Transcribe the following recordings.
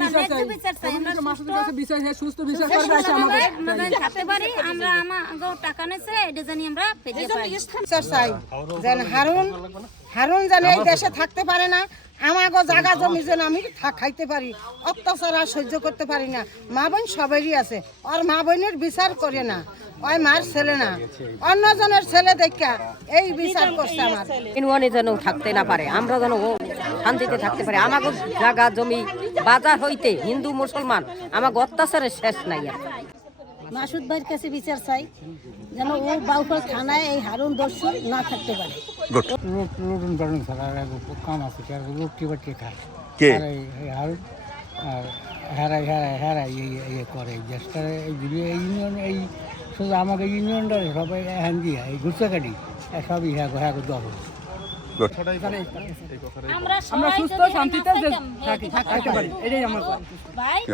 বিচার চাই, আমরা মাসুদের কাছে বিচার সুস্থ বিচার করবে আসে আমাদের থাকতে পারি, আমরা আমাগো টাকা নেছে এটা জানি আমরা পেতে পারি। বিচার চাই যেন হারুন যেন এই দেশে থাকতে পারে না, আমাগো জায়গা জমি যেন আমি খাইতে পারি, অত্যাচার আর সহ্য করতে পারি না। মা বোন সবারই আছে, আর মা বোনের বিচার করে না, ওই মার ছেলে না অন্যজনের ছেলে দেখা এই বিচার করছে। আমার ইনওয়ানে যেন থাকতে না পারে, আমরা যেন শান্তিতে থাকতে পারি। আমাকে জায়গা জমি বাজার হইতে হিন্দু মুসলমান আমাকে অত্যাচারের শেষ নাই। আর মাসুদ ভাইয়ের কাছে বিচার চাই যেন ও বাউফল থানায় এই হারুন দস্যু না থাকতে পারে। কাম আছে রুটি বাটি খায় কে হারুন আর হেরাই হেরাই হেরাই ইয়ে করে দেশটা এই ইউনিয়ন এই শুধু আমাকে ইউনিয়নটা সবাই হ্যান দিয়ে এই গুচ্ছাকাটি সবই হ্যাঁ হ্যাঁ দল আমরা সুস্থ শান্তিতে থাকতে পারি, এটাই আমার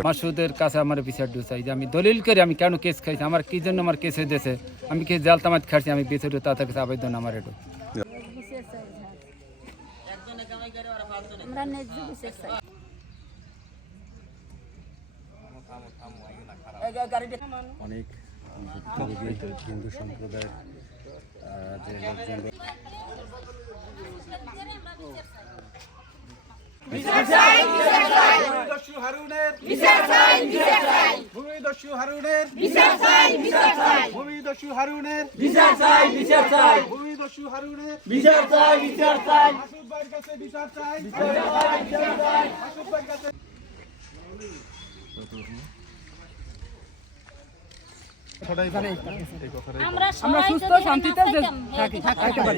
মাসুদের কাছে আমার বিচার চাই যে আমি দলিল করে আমি কেন কেস খাইছি, আমার কি জন্য আমার কেস হয়েছে, আমি কি জাল তামাত খাইছি, আমি বিচার তাদের কাছে আবেদন আমার এটা। আমরা ন্যায্য বিচার চাই। অনেক ভুক্তভোগী হিন্দু সম্প্রদায়ের যে লোকজন আমরা সুস্থ শান্তিতে থাকতে পারি।